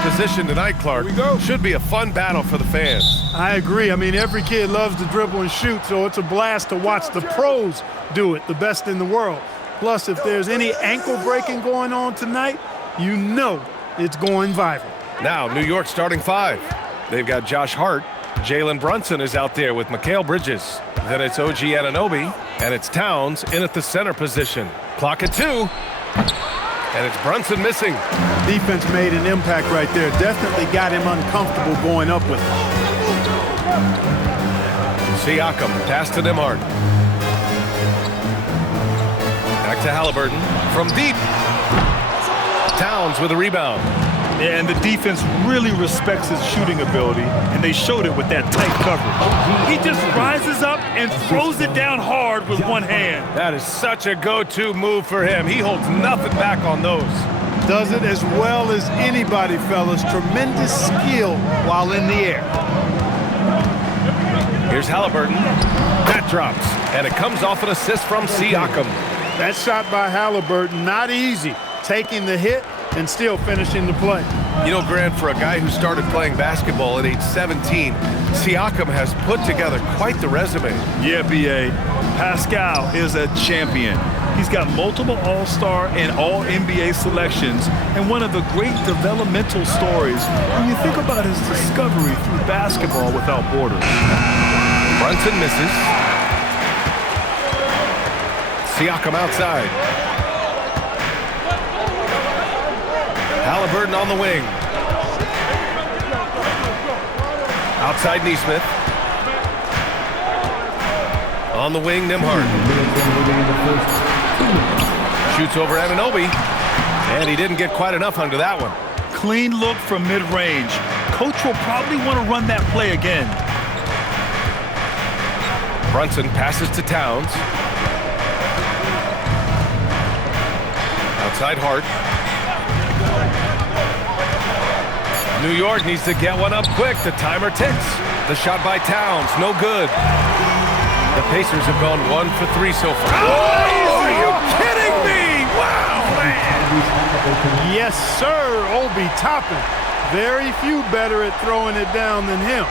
position tonight, Clark. Here we go. Should be a fun battle for the fans. I agree. I mean, every kid loves to dribble and shoot, so it's a blast to watch the pros do it, the best in the world. Plus, if there's any ankle breaking going on tonight, you know it's going viral. Now, New York starting five. They've got Josh Hart. Jalen Brunson is out there with Mikal Bridges. Then it's OG Anunoby, and it's Towns in at the center position. Clock at 2, and it's Brunson missing. Defense made an impact right there. Definitely got him uncomfortable going up with it. Siakam, pass to Nembhard. Back to Halliburton from deep. Towns with a rebound. And the defense really respects his shooting ability, and they showed it with that tight coverage. He just rises up and throws it down hard with one hand. That is such a go-to move for him. He holds nothing back on those. Does it as well as anybody, fellas. Tremendous skill while in the air. Here's Halliburton. That drops, and it comes off an assist from Siakam. That shot by Halliburton, not easy. Taking the hit and still finishing the play. You know, Grant, for a guy who started playing basketball at age 17, Siakam has put together quite the resume. Yeah, B.A. Pascal is a champion. He's got multiple All-Star and All-NBA selections, and one of the great developmental stories when you think about his discovery through basketball without borders. Brunson misses. Siakam outside. Halliburton on the wing. Outside Nesmith. On the wing, Nembhard. Shoots over Anunoby. And he didn't get quite enough under that one. Clean look from mid-range. Coach will probably want to run that play again. Brunson passes to Towns. Outside Hart. New York needs to get one up quick. The timer ticks. The shot by Towns, no good. The Pacers have gone 1 for 3 so far. Oh, are you kidding me? Wow, man. Yes, sir, Obi Toppin. Very few better at throwing it down than him.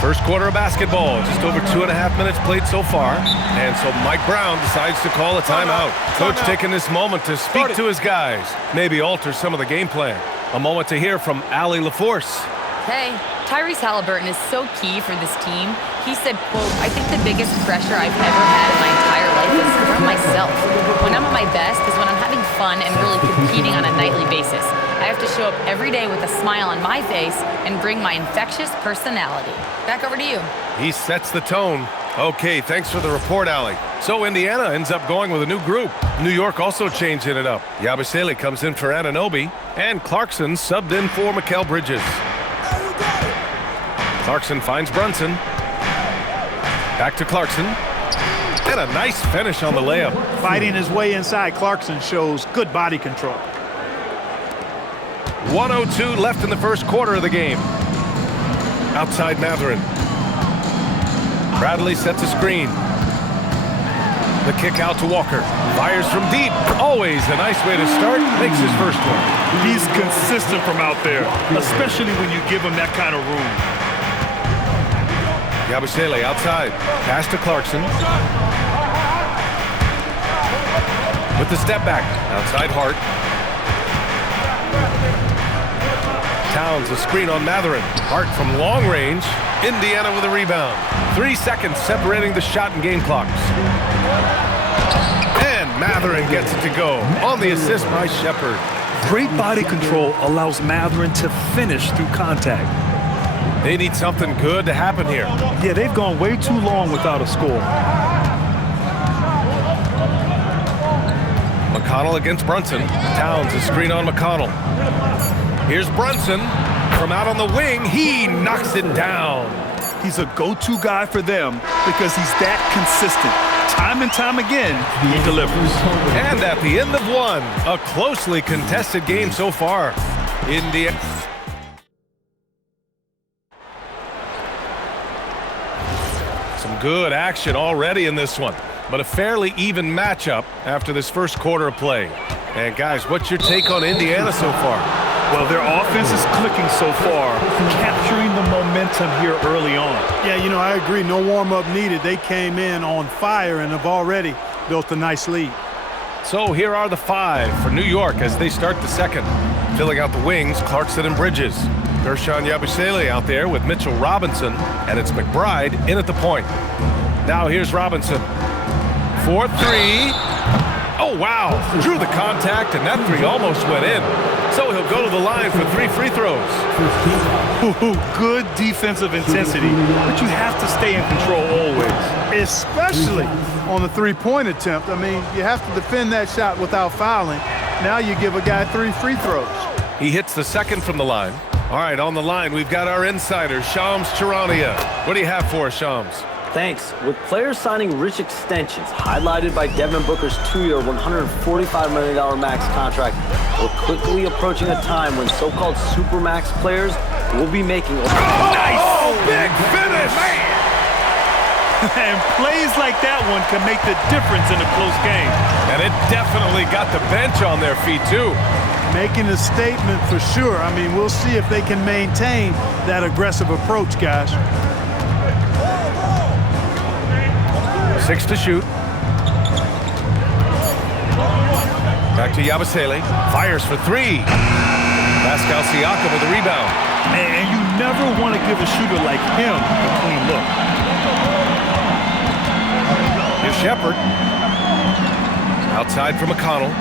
First quarter of basketball, just over 2.5 minutes played so far. And so Mike Brown decides to call a timeout. Coach taking this moment to speak to his guys, maybe alter some of the game plan. A moment to hear from Allie LaForce. Hey, Tyrese Halliburton is so key for this team. He said, quote, "I think the biggest pressure I've ever had in my entire life is from myself. When I'm at my best is when I'm having fun and really competing on a nightly basis. I have to show up every day with a smile on my face and bring my infectious personality." Back over to you. He sets the tone. Okay, thanks for the report, Allie. So Indiana ends up going with a new group. New York also changing it up. Yabusele comes in for Anunoby, and Clarkson subbed in for Mikal Bridges. Clarkson finds Brunson. Back to Clarkson. And a nice finish on the layup. Fighting his way inside, Clarkson shows good body control. 1:02 left in the first quarter of the game. Outside Mathurin. Bradley sets a screen. The kick out to Walker. Fires from deep. Always a nice way to start. Makes his first one. He's consistent from out there, especially when you give him that kind of room. Yabusele outside. Pass to Clarkson. With the step back. Outside Hart. Towns a screen on Mathurin. Hart from long range. Indiana with a rebound. 3 seconds separating the shot and game clocks. And Mathurin gets it to go on the assist by Shepherd. Great body control allows Mathurin to finish through contact. They need something good to happen here. Yeah, they've gone way too long without a score. McConnell against Brunson. Towns a screen on McConnell. Here's Brunson from out on the wing. He knocks it down. He's a go-to guy for them because he's that consistent. Time and time again, he delivers. And at the end of one, a closely contested game so far. Indiana. Some good action already in this one. but a fairly even matchup after this first quarter of play. And guys, what's your take on Indiana so far? Well, their offense is clicking so far, capturing the momentum here early on. Yeah, you know, I agree. No warm-up needed. They came in on fire and have already built a nice lead. So here are the 5 for New York as they start the second. Filling out the wings, Clarkson and Bridges. Gershon Yabusele out there with Mitchell Robinson, and it's McBride in at the point. Now here's Robinson. 4-3. Oh, wow. Drew the contact, and that 3 almost went in. So he'll go to the line for 3 free throws. Ooh, good defensive intensity, but you have to stay in control always. Especially on the three-point attempt. I mean, you have to defend that shot without fouling. Now you give a guy 3 free throws. He hits the second from the line. All right, on the line, we've got our insider, Shams Charania. What do you have for us, Shams? Thanks. With players signing rich extensions, highlighted by Devin Booker's 2-year, $145 million max contract, we're quickly approaching a time when so-called supermax players will be making... Oh, big finish! Man! And plays like that one can make the difference in a close game. And it definitely got the bench on their feet, too. Making a statement for sure. I mean, we'll see if they can maintain that aggressive approach, guys. 6 to shoot. Back to Yabusele. Fires for 3. Pascal Siakam with a rebound. And you never want to give a shooter like him a clean look. Here's Shepard. Outside for McConnell.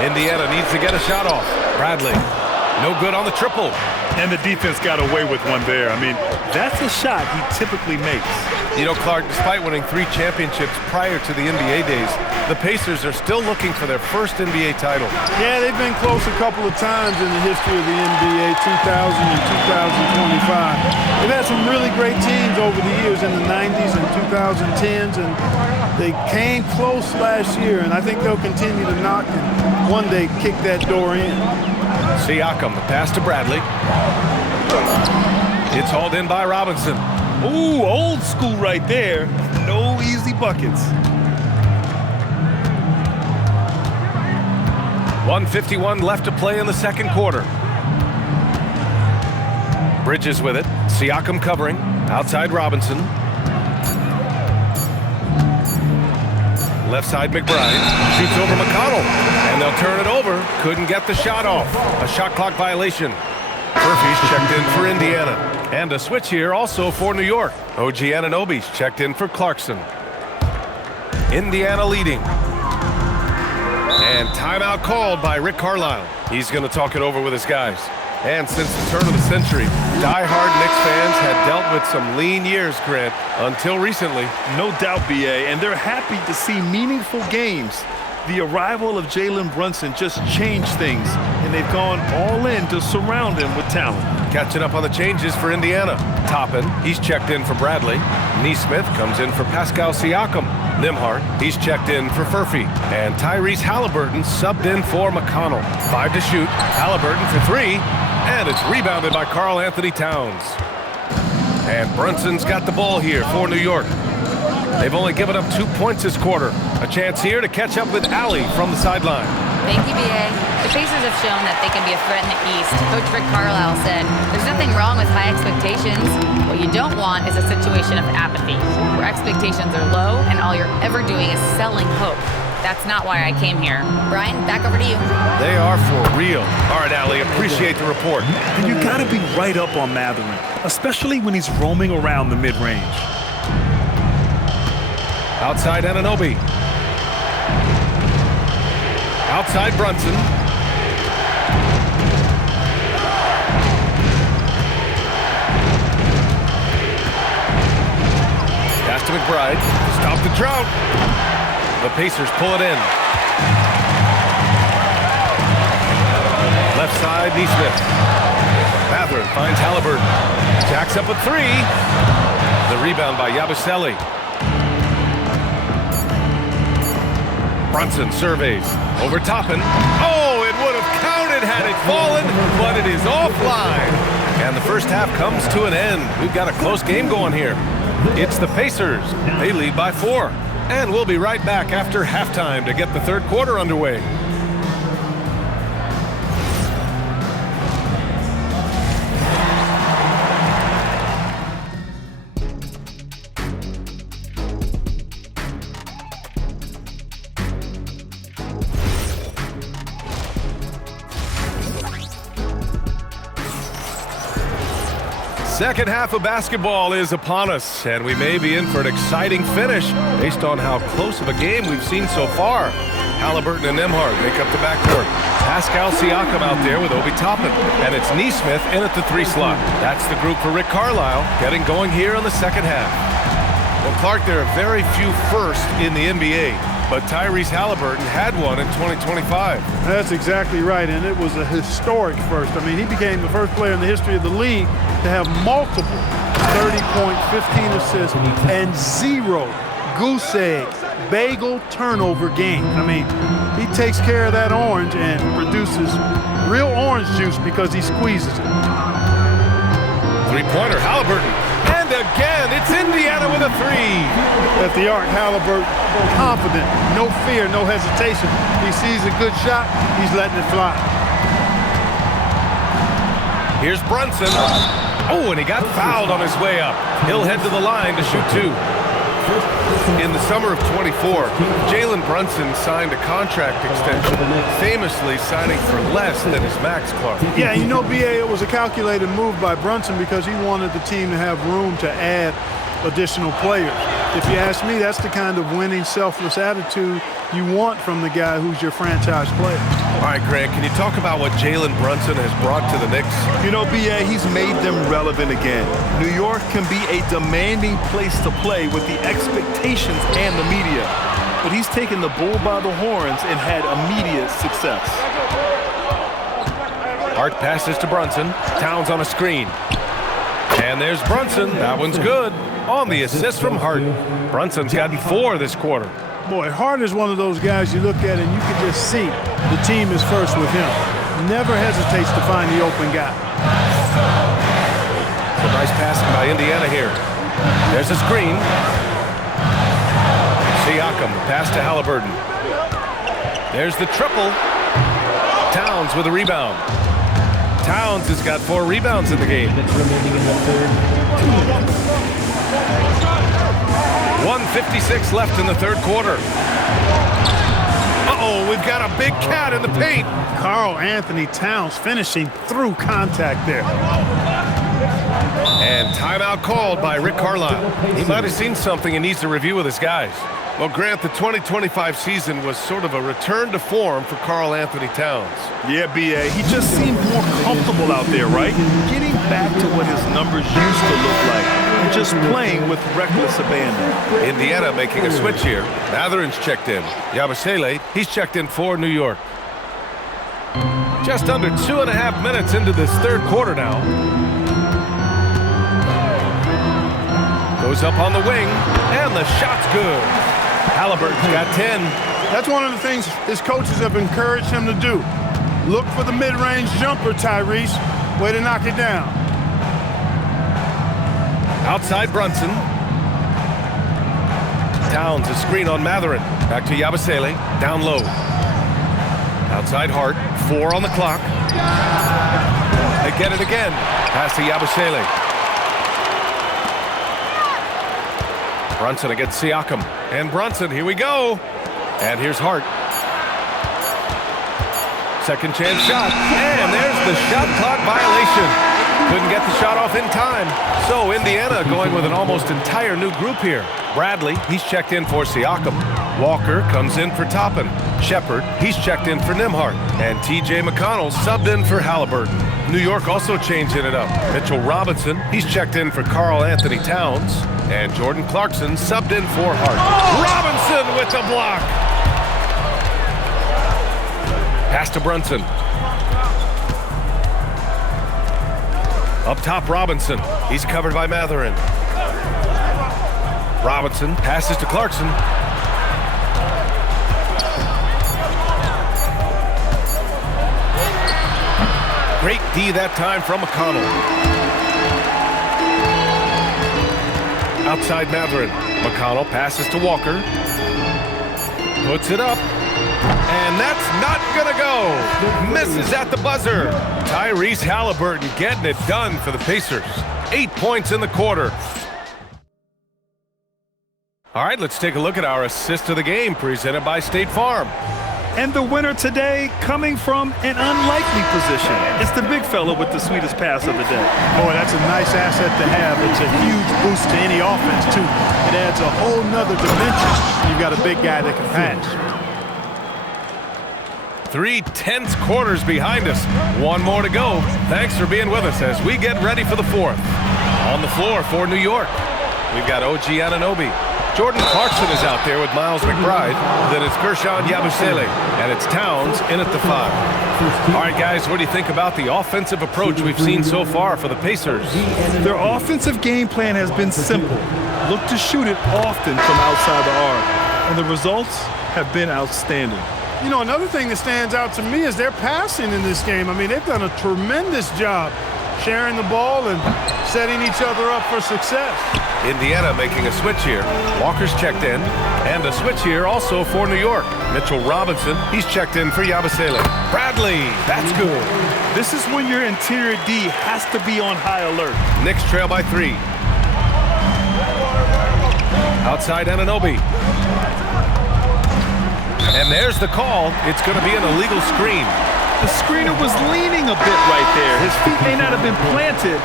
Indiana needs to get a shot off. Bradley. No good on the triple. And the defense got away with one there. I mean, that's a shot he typically makes. You know, Clark, despite winning 3 championships prior to the NBA days, the Pacers are still looking for their first NBA title. Yeah, they've been close a couple of times in the history of the NBA, 2000 and 2025. They've had some really great teams over the years in the 90s and 2010s, and they came close last year, and I think they'll continue to knock and one day kick that door in. Siakam, the pass to Bradley. It's hauled in by Robinson. Ooh, old school right there. No easy buckets. 1:51 left to play in the second quarter. Bridges with it. Siakam covering. Outside Robinson. Left side McBride. Shoots over McConnell. And they'll turn it over. Couldn't get the shot off. A shot clock violation. Murphy's checked in for Indiana. And a switch here also for New York. OG Anunoby's checked in for Clarkson. Indiana leading. And timeout called by Rick Carlisle. He's going to talk it over with his guys. And since the turn of the century, die-hard Knicks fans had dealt with some lean years, Grant, until recently. No doubt, BA, and they're happy to see meaningful games. The arrival of Jalen Brunson just changed things, and they've gone all in to surround him with talent. Catching up on the changes for Indiana. Toppin, he's checked in for Bradley. Neesmith comes in for Pascal Siakam. Nembhard, he's checked in for Furphy. And Tyrese Halliburton subbed in for McConnell. 5 to shoot. Halliburton for 3. And it's rebounded by Karl Anthony Towns. And Brunson's got the ball here for New York. They've only given up 2 points this quarter. A chance here to catch up with Allie from the sideline. Thank you, B.A. The Pacers have shown that they can be a threat in the East. Coach Rick Carlisle said, there's nothing wrong with high expectations. What you don't want is a situation of apathy, where expectations are low and all you're ever doing is selling hope. That's not why I came here. Brian, back over to you. They are for real. All right, Allie, appreciate the report. And you got to be right up on Mathurin, especially when he's roaming around the mid-range. Outside Anunoby. Outside Brunson. Pass to McBride to stop the drought. The Pacers pull it in. Left side, Neesmith. Mathurin finds Halliburton. Jacks up a 3. The rebound by Yabusele. Brunson surveys. Over Toppin. Oh, it would have counted had it fallen, but it is offline. And the first half comes to an end. We've got a close game going here. It's the Pacers. They lead by 4. And we'll be right back after halftime to get the third quarter underway. Second half of basketball is upon us, and we may be in for an exciting finish based on how close of a game we've seen so far. Halliburton and Nembhard make up the backcourt. Pascal Siakam out there with Obi Toppin, and it's Nesmith in at the 3 slot. That's the group for Rick Carlisle getting going here in the second half. Well, Clark, there are very few firsts in the NBA, but Tyrese Halliburton had one in 2025. That's exactly right, and it was a historic first. I mean, he became the first player in the history of the league to have multiple 30-point, 15 assists, and 0 goose egg, bagel turnover games. I mean, he takes care of that orange and produces real orange juice because he squeezes it. Three-pointer, Halliburton. And again, it's Indiana with a 3. At the arc, Halliburton, confident, no fear, no hesitation. He sees a good shot, he's letting it fly. Here's Brunson. Oh, and he got fouled on his way up. He'll head to the line to shoot 2. In the summer of 24, Jalen Brunson signed a contract extension, famously signing for less than his max, Clark. Yeah, you know, B.A., it was a calculated move by Brunson because he wanted the team to have room to add additional players. If you ask me, that's the kind of winning, selfless attitude you want from the guy who's your franchise player. All right, Grant, can you talk about what Jalen Brunson has brought to the Knicks? You know, B.A., he's made them relevant again. New York can be a demanding place to play with the expectations and the media. But he's taken the bull by the horns and had immediate success. Hart passes to Brunson. Towns on a screen. And there's Brunson. That one's good. On the assist from Hart. Brunson's gotten 4 this quarter. Boy, Hart is one of those guys you look at and you can just see the team is first with him. Never hesitates to find the open guy. Some nice passing by Indiana here. There's a screen. Siakam, pass to Halliburton. There's the triple. Towns with a rebound. Towns has got 4 rebounds in the game. Minutes remaining in the third. 2 minutes. 1:56 left in the third quarter. Uh-oh, we've got a big cat in the paint. Karl Anthony Towns finishing through contact there. And timeout called by Rick Carlisle. He might have seen something and needs to review with his guys. Well, Grant, the 2025 season was sort of a return to form for Karl Anthony Towns. Yeah, B.A., he just seemed more comfortable out there, right? Getting back to what his numbers used to look like and just playing with reckless abandon. Indiana making a switch here. Matherin's checked in. Yabusele, he's checked in for New York. Just under 2.5 minutes into this third quarter now. Goes up on the wing, and the shot's good. Halliburton's got 10. That's one of the things his coaches have encouraged him to do. Look for the mid-range jumper, Tyrese. Way to knock it down. Outside Brunson. Towns a screen on Matherin. Back to Yabusele. Down low. Outside Hart. 4 on the clock. They get it again. Pass to Yabusele. Brunson against Siakam. And Brunson, here we go. And here's Hart. Second chance shot. And there's the shot clock violation. Couldn't get the shot off in time. So Indiana going with an almost entire new group here. Bradley, he's checked in for Siakam. Walker comes in for Toppin. Shepard, he's checked in for Nembhard. And T.J. McConnell subbed in for Halliburton. New York also changing it up. Mitchell Robinson, he's checked in for Karl Anthony Towns. And Jordan Clarkson subbed in for Hart. Robinson with the block. Pass to Brunson. Up top, Robinson. He's covered by Matherin. Robinson passes to Clarkson. Great D that time from McConnell. Outside Matherin. McConnell passes to Walker. Puts it up. And that's not gonna go. Misses at the buzzer. Tyrese Halliburton getting it done for the Pacers. 8 points in the quarter. All right, let's take a look at our assist of the game presented by State Farm. And the winner today coming from an unlikely position. It's the big fella with the sweetest pass of the day. Boy, that's a nice asset to have. It's a huge boost to any offense, too. It adds a whole nother dimension. You've got a big guy that can pass. 3 tense quarters behind us. One more to go. Thanks for being with us as we get ready for the fourth. On the floor for New York, we've got OG Anunoby. Jordan Clarkson is out there with Miles McBride. Then it's Gershon Yabusele. And it's Towns in at the 5. All right, guys, what do you think about the offensive approach we've seen so far for the Pacers? Their offensive game plan has been simple. Look to shoot it often from outside the arc. And the results have been outstanding. You know, another thing that stands out to me is their passing in this game. I mean, they've done a tremendous job sharing the ball and setting each other up for success. Indiana making a switch here. Walker's checked in. And a switch here also for New York. Mitchell Robinson, he's checked in for Yabusele. Bradley, that's good. This is when your interior D has to be on high alert. Knicks trail by 3. Outside Anunoby. And there's the call. It's going to be an illegal screen. The screener was leaning a bit right there. His feet may not have been planted.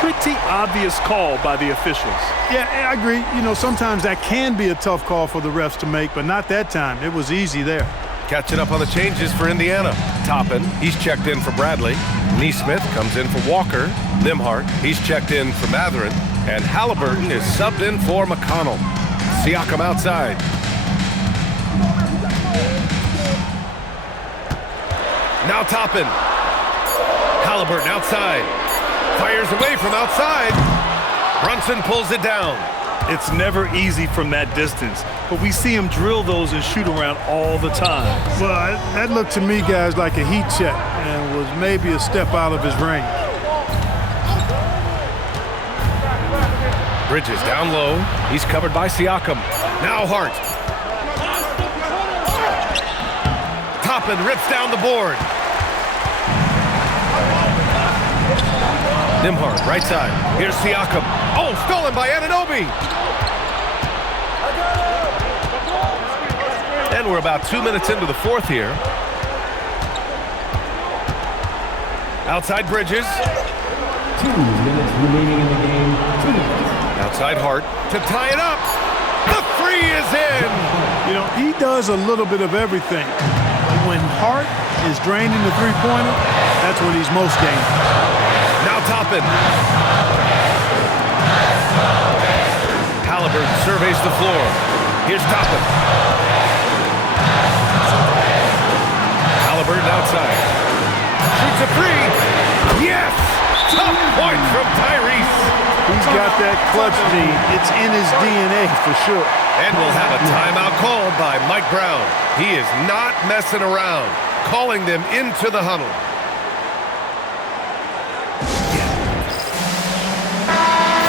Pretty obvious call by the officials. Yeah, I agree. You know, sometimes that can be a tough call for the refs to make, but not that time. It was easy there. Catching up on the changes for Indiana. Toppin, he's checked in for Bradley. Neesmith comes in for Walker. Nimhart, he's checked in for Matherin. And Halliburton is subbed in for McConnell. Siakam outside. Now Toppin. Halliburton outside. Fires away from outside. Brunson pulls it down. It's never easy from that distance, but we see him drill those and shoot around all the time. Well, that looked to me, guys, like a heat check and was maybe a step out of his range. Bridges down low. He's covered by Siakam. Now Hart. Toppin rips down the board. Nimhart, right side. Here's Siakam. Oh, stolen by Anunoby. And we're about 2 minutes into the fourth here. Outside Bridges. 2 minutes remaining in the game. 2 minutes. Outside Hart to tie it up. The three is in. You know, he does a little bit of everything. But when Hart is draining the three-pointer, that's when he's most dangerous. Now Toppin. Halliburton surveys the floor. Here's Toppin. Halliburton outside. Shoots a three. Yes! Tough point from Tyrese. He's got that clutch gene. It's in his DNA for sure. And we'll have a timeout called by Mike Brown. He is not messing around, calling them into the huddle.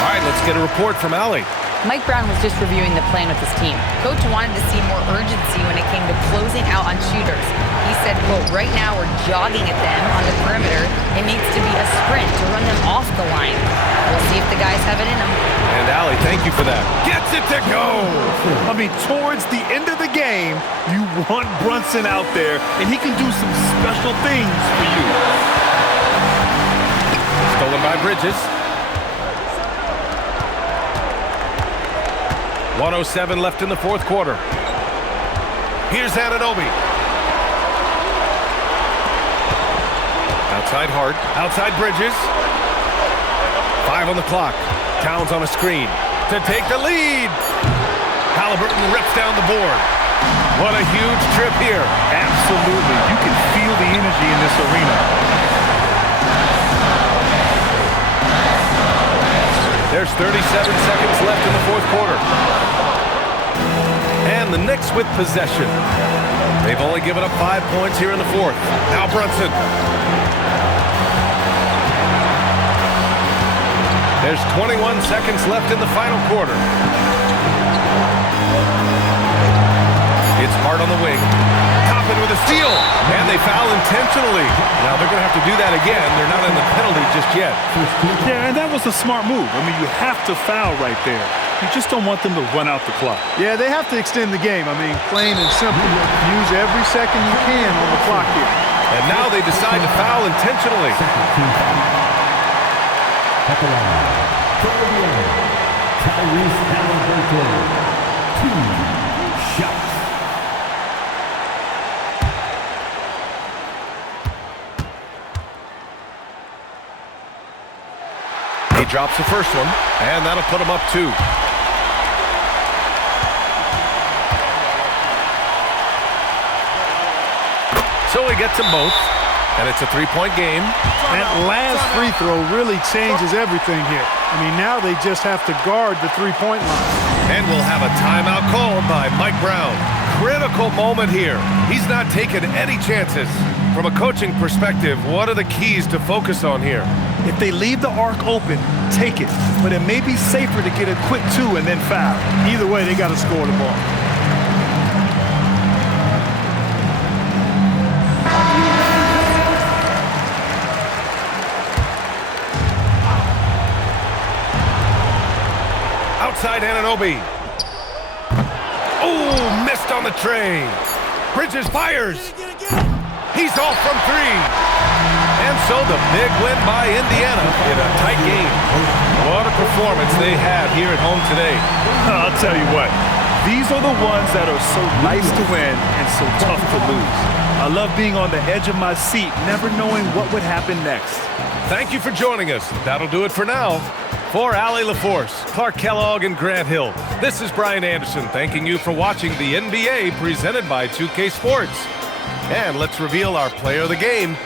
All right, let's get a report from Allie. Mike Brown was just reviewing the plan with his team. Coach wanted to see more urgency when it came to closing out on shooters. He said, quote, right now we're jogging at them on the perimeter. It needs to be a sprint to run them off the line. We'll see if the guys have it in them. And Allie, thank you for that. Gets it to go! I mean, towards the end of the game, you want Brunson out there, and he can do some special things for you. Stolen by Bridges. 1:07 left in the fourth quarter. Here's Anunoby. Outside Hart. Outside Bridges. 5 on the clock. Towns on a screen to take the lead. Halliburton rips down the board. What a huge trip here. Absolutely. You can feel the energy in this arena. There's 37 seconds left in the fourth quarter. And the Knicks with possession. They've only given up 5 points here in the fourth. Now Brunson. There's 21 seconds left in the final quarter. It's Hart on the wing. Toppin with a steal. And they foul intentionally. Now they're going to have to do that again. They're not in the penalty just yet. Yeah, and that was a smart move. I mean, you have to foul right there. You just don't want them to run out the clock. Yeah, they have to extend the game. I mean, plain and simple. Use every second you can on the clock here. And now they decide to foul intentionally. At the line, Tyrese Halliburton, 2 shots. He drops the first one, and that'll put him up 2. So he gets them both, and it's a 3-point game. That last free throw really changes everything here. I mean, now they just have to guard the three-point line. And we'll have a timeout called by Mike Brown. Critical moment here. He's not taking any chances. From a coaching perspective, what are the keys to focus on here? If they leave the arc open, take it. But it may be safer to get a quick 2 and then foul. Either way, they got to score the ball. Outside Anunoby. Oh, missed on the tray. Bridges fires. He's off from 3. And so the big win by Indiana in a tight game. What a performance they had here at home today. I'll tell you what, these are the ones that are so nice to win and so tough to lose. I love being on the edge of my seat, never knowing what would happen next. Thank you for joining us. That'll do it for now. For Allie LaForce, Clark Kellogg, and Grant Hill, this is Brian Anderson thanking you for watching the NBA presented by 2K Sports. And let's reveal our player of the game.